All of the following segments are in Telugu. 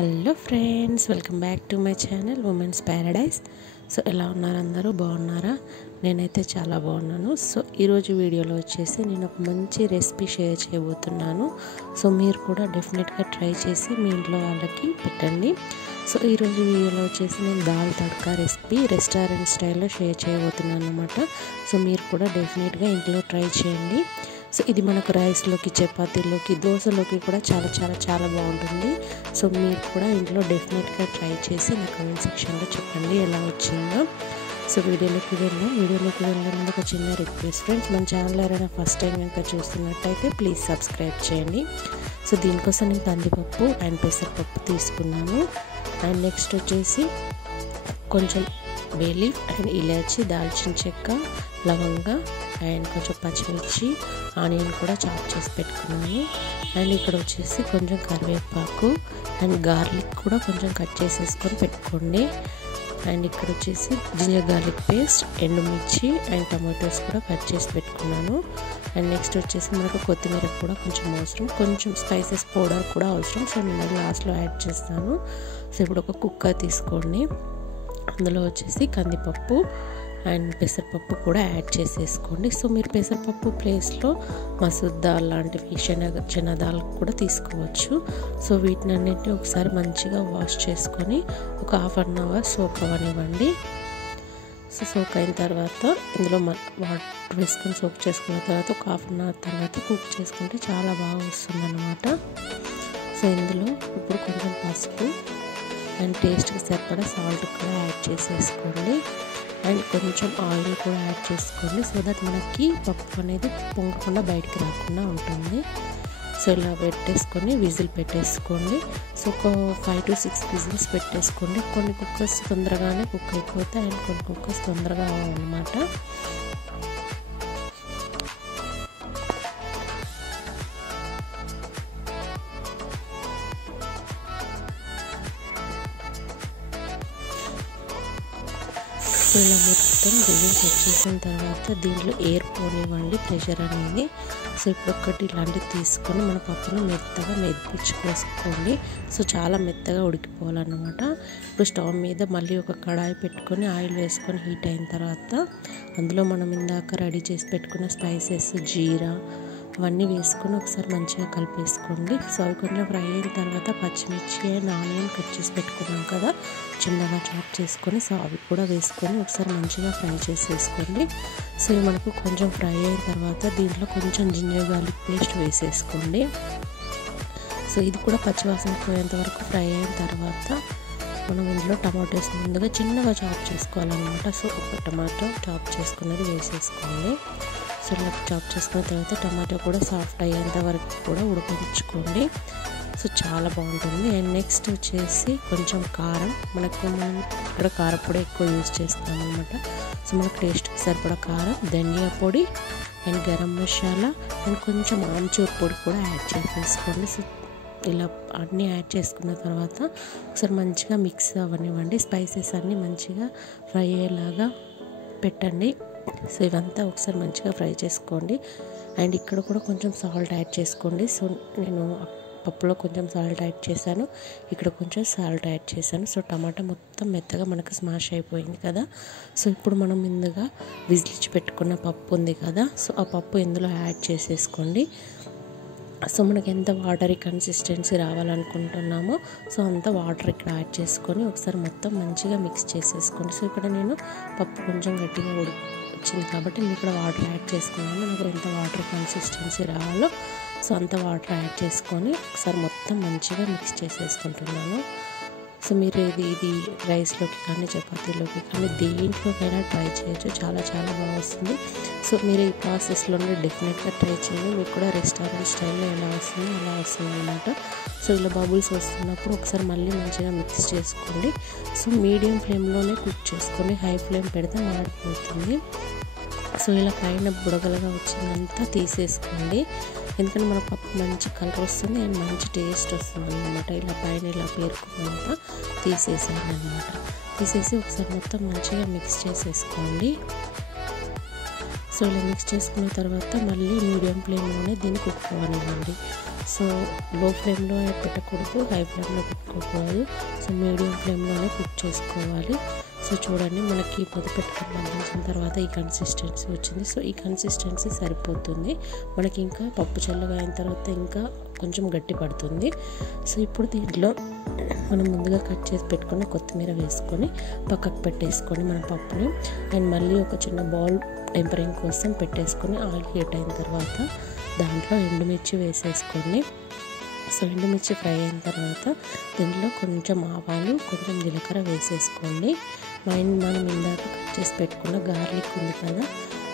Hello friends, welcome back to my channel women's Paradise. So ఎలా ఉన్నారు? అందరూ బాగున్నారా? నేనైతే చాలా బాగున్నాను. సో ఈరోజు వీడియోలో వచ్చేసి నేను ఒక మంచి రెసిపీ షేర్ చేయబోతున్నాను. సో మీరు కూడా డెఫినెట్గా ట్రై చేసి మీ ఇంట్లో వాళ్ళకి పెట్టండి. సో ఈరోజు వీడియోలో వచ్చేసి నేను దాల్ తడ్కా రెసిపీ రెస్టారెంట్ స్టైల్లో షేర్ చేయబోతున్నాను అనమాట. సో మీరు కూడా డెఫినెట్గా ఇంట్లో ట్రై చేయండి. సో ఇది మనకు రైస్లోకి, చపాతీలోకి, దోశలోకి కూడా చాలా బాగుంటుంది. సో మీరు కూడా ఇంట్లో డెఫినెట్గా ట్రై చేసి నా కామెంట్ సెక్షన్లో చెప్పండి ఎలా వచ్చిందో. సో వీడియోలోకి వెళ్ళే ముందు ఒక చిన్న రిక్వెస్ట్ ఫ్రెండ్స్, మన ఛానల్ ఎవరైనా ఫస్ట్ టైం కనుక చూస్తున్నట్టయితే ప్లీజ్ సబ్స్క్రైబ్ చేయండి. సో దీనికోసం నేను కందిపప్పు అండ్ పెసరపప్పు తీసుకున్నాను. అండ్ నెక్స్ట్ వచ్చేసి కొంచెం బే లీఫ్ అండ్ ఇలాచి, దాల్చిన చెక్క, లవంగ అండ్ కొంచెం పచ్చిమిర్చి, ఆనియన్ కూడా చాప్ చేసి పెట్టుకున్నాను. అండ్ ఇక్కడ వచ్చేసి కొంచెం కరివేపాకు అండ్ గార్లిక్ కూడా కొంచెం కట్ చేసేసుకొని పెట్టుకోండి. అండ్ ఇక్కడ వచ్చేసి జింజర్ గార్లిక్ పేస్ట్, ఎండుమిర్చి అండ్ టమాటోస్ కూడా కట్ చేసి పెట్టుకున్నాను. అండ్ నెక్స్ట్ వచ్చేసి మనకు కొత్తిమీర కూడా కొంచెం అవసరం, కొంచెం స్పైసెస్ పౌడర్ కూడా అవసరం. సో నేను లాస్ట్లో యాడ్ చేస్తాను. సో ఇప్పుడు ఒక కుక్కర్ తీసుకోండి, అందులో వచ్చేసి కందిపప్పు అండ్ పెసరపప్పు కూడా యాడ్ చేసేసుకోండి. సో మీరు పెసరపప్పు ప్లేస్లో మసూర్ దాల్ లాంటివి, చనా దాల్ కూడా తీసుకోవచ్చు. సో వీటిని అన్నింటినీ ఒకసారి మంచిగా వాష్ చేసుకొని ఒక ½ అవర్ సోక్ అవ్వనివ్వండి. సో సోక్ అయిన తర్వాత ఇందులో వాటర్ వేసుకొని సోక్ చేసుకున్న తర్వాత ఒక ½ అవర్ తర్వాత కుక్ చేసుకుంటే చాలా బాగా వస్తుంది అన్నమాట. సో ఇందులో ఇప్పుడు కొంచెం పసుపు అండ్ టేస్ట్కి సరిపడా సాల్ట్ కూడా యాడ్ చేసేసుకోండి. అండ్ కొంచెం ఆయిల్ కూడా యాడ్ చేసుకోండి, సో దట్ మనకి పప్పు అనేది పొంగకుండా బయటికి రాకుండా ఉంటుంది. సో ఇలా పెట్టేసుకొని విజిల్ పెట్టేసుకోండి. సో ఒక 5 to 6 విజిల్స్ పెట్టేసుకోండి. కొన్ని కుక్కర్స్ తొందరగానే కుక్ అయిపోతాయి అండ్ కొన్ని కుక్కర్స్ తొందరగా అవ్వన్నమాట. సో ఇలా మొత్తం విజిల్స్ వచ్చేసిన తర్వాత దీంట్లో ఎయిర్ పోనివ్వండి, ప్రెషర్ అనేది. సో ఇప్పుడు ఒకటి ఇలాంటివి తీసుకొని మన పప్పును మెత్తగా మెదిపించుకోసుకోండి. సో చాలా మెత్తగా ఉడికిపోవాలన్నమాట. ఇప్పుడు స్టవ్ మీద మళ్ళీ ఒక కడాయి పెట్టుకొని ఆయిల్ వేసుకొని హీట్ అయిన తర్వాత అందులో మనం ఇందాక రెడీ చేసి పెట్టుకున్న స్పైసెస్, జీరా అవన్నీ వేసుకొని ఒకసారి మంచిగా కలిపేసుకోండి. సో అవి కొంచెం ఫ్రై అయిన తర్వాత పచ్చిమిర్చి అండ్ ఆనియన్ కట్ చేసి పెట్టుకున్నాం కదా, చిన్నగా చాప్ చేసుకొని సో అవి కూడా వేసుకొని ఒకసారి మంచిగా ఫ్రై చేసేసుకోండి. సో ఇవి మనకు కొంచెం ఫ్రై అయిన తర్వాత దీంట్లో కొంచెం జింజర్ గార్లిక్ పేస్ట్ వేసేసుకోండి. సో ఇది కూడా పచ్చివాసన పోయేంత వరకు ఫ్రై అయిన తర్వాత మనం ఇందులో టమాటోస్ ముందుగా చిన్నగా చాప్ చేసుకోవాలన్నమాట. సో ఒక టమాటో చాప్ చేసుకున్నది వేసేసుకోండి. సో ఇలా చాప్ చేసుకున్న తర్వాత టమాటో కూడా సాఫ్ట్ అయ్యేంత వరకు కూడా ఉడికించుకోండి. సో చాలా బాగుంటుంది. అండ్ నెక్స్ట్ వచ్చేసి కొంచెం కారం, మనం ఇక్కడ కారపొడి ఎక్కువ యూజ్ చేస్తాం అనమాట. సో మనకు టేస్ట్కి సరిపడా కారం, ధనియా పొడి అండ్ గరం మసాలా అండ్ కొంచెం ఆమ్చూర్ పొడి కూడా యాడ్ చేసేసుకోండి. సో ఇలా అన్నీ యాడ్ చేసుకున్న తర్వాత ఒకసారి మంచిగా మిక్స్ అవ్వనివ్వండి. స్పైసెస్ అన్నీ మంచిగా ఫ్రై అయ్యేలాగా పెట్టండి. సో ఇవంతా ఒకసారి మంచిగా ఫ్రై చేసుకోండి. అండ్ ఇక్కడ కూడా కొంచెం సాల్ట్ యాడ్ చేసుకోండి. సో నేను పప్పులో కొంచెం సాల్ట్ యాడ్ చేశాను, ఇక్కడ కొంచెం సాల్ట్ యాడ్ చేశాను. సో టమాటా మొత్తం మెత్తగా మనకు స్మాష్ అయిపోయింది కదా. సో ఇప్పుడు మనం ముందుగా విజిలిచ్చి పెట్టుకున్న పప్పు ఉంది కదా, సో ఆ పప్పు ఇందులో యాడ్ చేసేసుకోండి. సో మనకి ఎంత వాటరీ కన్సిస్టెన్సీ రావాలనుకుంటున్నామో సో అంత వాటర్ ఇక్కడ యాడ్ చేసుకొని ఒకసారి మొత్తం మంచిగా మిక్స్ చేసేసుకోండి. సో ఇక్కడ నేను పప్పు కొంచెం గట్టిగా వచ్చింది కాబట్టి నేను ఇక్కడ వాటర్ యాడ్ చేసుకున్నాను. నాకు ఎంత వాటర్ కన్సిస్టెన్సీ రావాలో సో అంత వాటర్ యాడ్ చేసుకొని ఒకసారి మొత్తం మంచిగా మిక్స్ చేసేసుకుంటున్నాను. సో మీరు ఇది రైస్లోకి కానీ, చపాతీలోకి కానీ, దేంట్లోకైనా ట్రై చేయొచ్చు. చాలా బాగా వస్తుంది. సో మీరు ఈ ప్రాసెస్లోనే డెఫినెట్గా ట్రై చేయండి. మీకు కూడా రెస్టారెంట్ స్టైల్లో ఎలా వస్తుందో అలా వస్తుంది అనమాట. సో ఇలా బబుల్స్ వస్తున్నప్పుడు ఒకసారి మళ్ళీ మంచిగా మిక్స్ చేసుకోండి. సో మీడియం ఫ్లేమ్లోనే కుక్ చేసుకొని హై ఫ్లేమ్ పెడితే మాడిపోతుంది. సో ఇలా పైన బుడగలుగా వచ్చిందంతా తీసేసుకోండి, ఎందుకంటే మన పప్పు మంచి కలర్ వస్తుంది అండ్ మంచి టేస్ట్ వస్తుంది అన్నమాట. ఇలా పైన ఇలా పేరుకున్నంతా తీసేసాను అన్నమాట. తీసేసి ఒకసారి మొత్తం మంచిగా మిక్స్ చేసేసుకోండి. సో ఇలా మిక్స్ చేసుకున్న తర్వాత మళ్ళీ మీడియం ఫ్లేమ్లోనే దీన్ని కుక్ అవ్వనివ్వండి. సో లో ఫ్లేమ్లో పెట్టకూడదు, హై ఫ్లేమ్లో పెట్టుకోకూడదు. సో మీడియం ఫ్లేమ్లోనే కుక్ చేసుకోవాలి. సో చూడండి మనకి పొద్దు పెట్టుకొని మగ్గించిన తర్వాత ఈ కన్సిస్టెన్సీ వచ్చింది. సో ఈ కన్సిస్టెన్సీ సరిపోతుంది మనకి. ఇంకా పప్పు చల్లగా అయిన తర్వాత ఇంకా కొంచెం గట్టి పడుతుంది. సో ఇప్పుడు దీంట్లో మనం ముందుగా కట్ చేసి పెట్టుకొని కొత్తిమీర వేసుకొని పక్కకు పెట్టేసుకొని మన పప్పుని అండ్ మళ్ళీ ఒక చిన్న బౌల్ టెంపరింగ్ కోసం పెట్టేసుకొని ఆయిల్ హీట్ అయిన తర్వాత దాంట్లో ఎండుమిర్చి వేసేసుకోండి. సో ఎండుమిర్చి ఫ్రై అయిన తర్వాత దీంట్లో కొంచెం ఆవాలు, కొంచెం జీలకర్ర వేసేసుకోండి. మనం ఇందాక కట్ చేసి పెట్టుకున్న గార్లిక్ ఉంది కదా,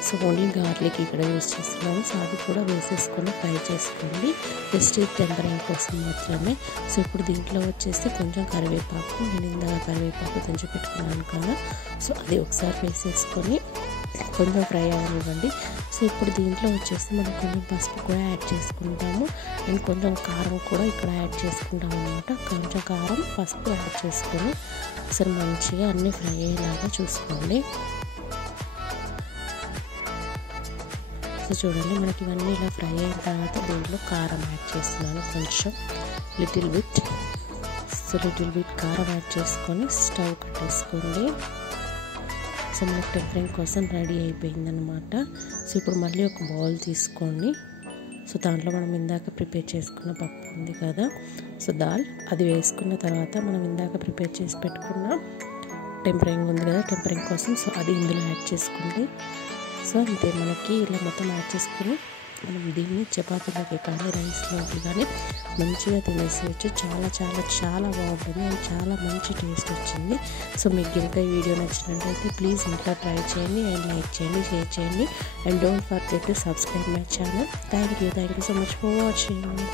సో ఓన్లీ గార్లిక్ ఇక్కడ యూజ్ చేస్తున్నాము. సో అది కూడా వేసేసుకొని ఫ్రై చేసుకోండి, జస్ట్ టెంపరింగ్ కోసం మాత్రమే. సో ఇప్పుడు దీంట్లో వచ్చేసి కొంచెం కరివేపాకు, నేను ఇందాక కరివేపాకు దంచి పెట్టుకున్నాను కదా, సో అది ఒకసారి వేసేసుకొని కొంచెం ఫ్రై అవ్వనివ్వండి. సో ఇప్పుడు దీంట్లో వచ్చేసి మనం కొంచెం పసుపు కూడా యాడ్ చేసుకుంటాము అండ్ కొంచెం కారం కూడా ఇక్కడ యాడ్ చేసుకుంటాము అనమాట. కొంచెం కారం, పసుపు యాడ్ చేసుకొని ఒకసారి మంచిగా అన్నీ ఫ్రై అయ్యేలాగా చూసుకోండి. సో చూడండి మనకి ఇవన్నీ ఇలా ఫ్రై అయిన తర్వాత దీంట్లో కారం యాడ్ చేస్తున్నాను, కొంచెం little bit. So little bit కారం యాడ్ చేసుకొని స్టవ్ కట్టేసుకోండి. సో మనకు టెంపరింగ్ కోసం రెడీ అయిపోయిందనమాట. సో ఇప్పుడు మళ్ళీ ఒక బౌల్ తీసుకోండి. సో దాంట్లో మనం ఇందాక ప్రిపేర్ చేసుకున్న పప్పు ఉంది కదా, సో దాల్ అది వేసుకున్న తర్వాత మనం ఇందాక ప్రిపేర్ చేసి పెట్టుకున్న టెంపరింగ్ ఉంది కదా, టెంపరింగ్ కోసం సో అది ఇందులో యాడ్ చేసుకోండి. సో అంతే, మనకి ఇలా మొత్తం యాడ్ చేసుకొని మనం దీన్ని చపాతీలోకి కానీ రైస్లోకి కానీ మంచిగా తినేసేయచ్చు. చాలా చాలా చాలా బాగుంటుంది అండ్ చాలా మంచి టేస్ట్ వచ్చింది. సో మీకు ఇంకా ఈ వీడియో నచ్చినట్లయితే ప్లీజ్ ఇంట్లో ట్రై చేయండి అండ్ లైక్ చేయండి, షేర్ చేయండి and don't forget to subscribe my channel. Thank you so much for watching.